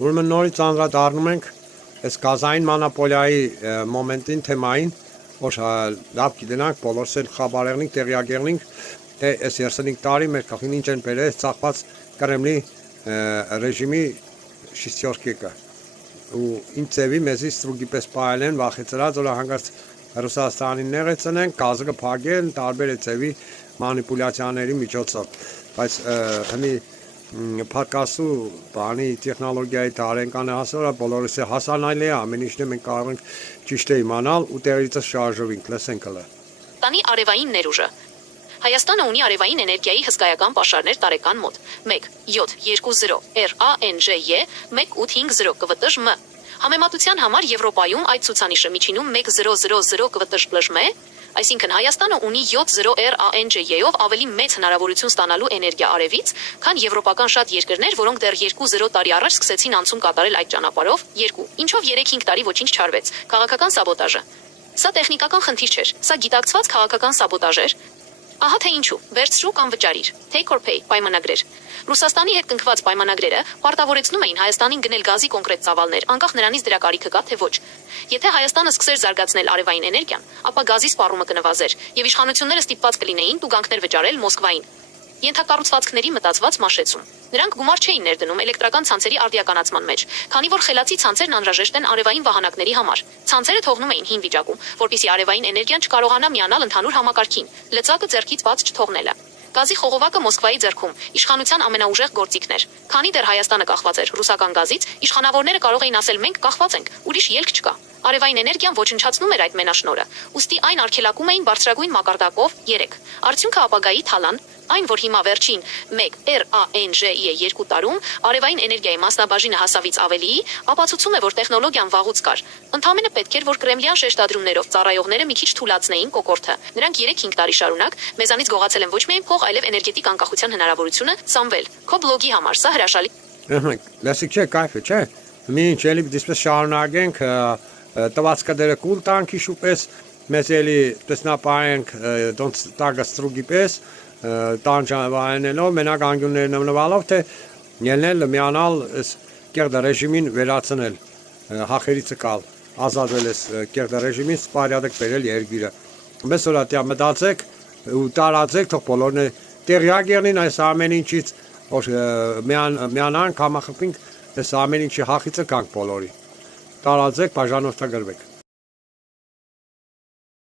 Ուրեմն նորից անդրադառնում ենք այս գազային մոնոպոլիայի մոմենտին, թեմային, որ լավ գիտենանք, բոլորս էլ խաբարեղնենք, տեղյակեղնենք, թե այս 35 տարի մեր կախին ինչ են բերել ծախված Կրեմլի ռեժիմի շիստյորքեկը։ Ու ինչ ձևի մեզի ստրուգի պես պահել են, վախեցրած, որ հանգարց Ռուսաստանին նեղեցնեն, գազը կփակեն, տարբեր ձևի մանիպուլյացիաների միջոցով։ Բայց հնի փակասու բանի տեխնոլոգիայի տարեկանը հասնելը բոլորս է հասանալի է, ամեն ինչն է մենք կարող ենք ճիշտ է իմանալ ու տեղից շարժվենք, լսենք հլը։ Տանի արևային ներուժը։ Հայաստանը ունի արևային էներգիայի հսկայական պաշարներ տարեկան մոտ 1.720 RANЖE 1.850 ԿՎՏԺՄ։ Համեմատության համար Եվրոպայում այդ ցուցանիշը միջինում 1.000 ԿՎՏԺՄ, այսինքն Հայաստանը ունի 7.0 RANЖE-ով ավելի մեծ հնարավորություն ստանալու էներգիա արևից, քան եվրոպական շատ երկրներ, որոնք դեռ 2-0 տարի առաջ սկսեցին անցում կատարել այդ ճանապարհով, ինչով 3-5 տարի ոչինչ չարվեց։ Քաղաքական սաբոտաժը։ Սա տեխնիկական խնդիր չէր, սա գիտակցված քաղաքական սաբոտաժ էր։ Ահա թե ինչու, վերցրու կամ վճարիր, take or pay պայմանագրեր։ Ռուսաստանի հետ կնքված պայմանագրերը պարտավորեցնում էին Հայաստանին գնել գազի կոնկրետ ծավալներ, անկախ նրանից դրա կարիքը կա թե ոչ։ Եթե Հայաստանը սկսեր զարգացնել արևային էներգիան, ապա գազի սպառումը կնվազեր, եւ իշխանությունները ստիպված կլինեին տուգանքներ վճարել Մոսկվային։ Ենթակառուցվածքների մտածված մաշեցում։ Նրանք գումար չէին ներդնում էլեկտրական ցանցերի արդիականացման մեջ, քանի որ խելացի ցանցերն անհրաժեշտ են արևային վահանակների համար։ Ցանցերը թողնում էին հին վիճակում, որպեսզի արևային էներգիան չկարողանա միանալ ընդհանուր համակարգին, լծակը ձեռքից բաց չթողնելը։ Գազի խողովակը Մոսկվայի ձեռքում իշխանության ամենաուժեղ գործիքն էր։ Քանի դեռ Հայաստանը կախված էր ռուսական գազից, իշխանավորները կարող էին ասել մենք կախված ենք, ուրիշ ելք չկա։ Արևային էներգիան ոչնչացնում էր այդ մենաշնորհը, ուստի այն արգելակում էին բարձրագույն մակարդակով 3։ Արդյունքը ապագայի թալան, այն որ հիմա վերջին 1 RANЖE 2 տարում արևային էներգիայի մասնաբաժինը հասավից ավելի, ապացուցում է, որ տեխնոլոգիան վաղուց կար։ Ընդհանրապես պետք էր, որ կրեմլյան շեշտադրումներով ծառայողները մի քիչ թուլացնեին կոկորդը։ Նրանք 3-5 տարի շարունակ մեզանից գողացել են ոչ միայն փող, այլև էներգետիկ անկախության հնարավորությունը, Սամվել, քո բլոգի համար, սա հրաշալի։ Լսիք չէ, կայֆ է, չէ։ Մենք էլի դիսպես շարունակենք տվածքը դերը կուլ տանք իշուպես, մեզ էլի տեսնապայենք դոնց տագը ստրուգի պես, տանջավայնելով, մենակ անգյունները նմնվալով, թե ելնել միանալ կեղդա ռեժիմին վերացնել, հախերիցը կալ, ազատվել ես կեղդա ռեժիմին, սպարյադեք բերել երգիրը։ Մեզ որատյա մտացեք ու տարածեք, թող բոլորն է տեղյակ եղնին այս ամեն ինչից, որ միանանք, համախպինք, այս ամեն ինչի հախիցը կանք բոլորի։ Տարածեք, բաժանորդագրվեք։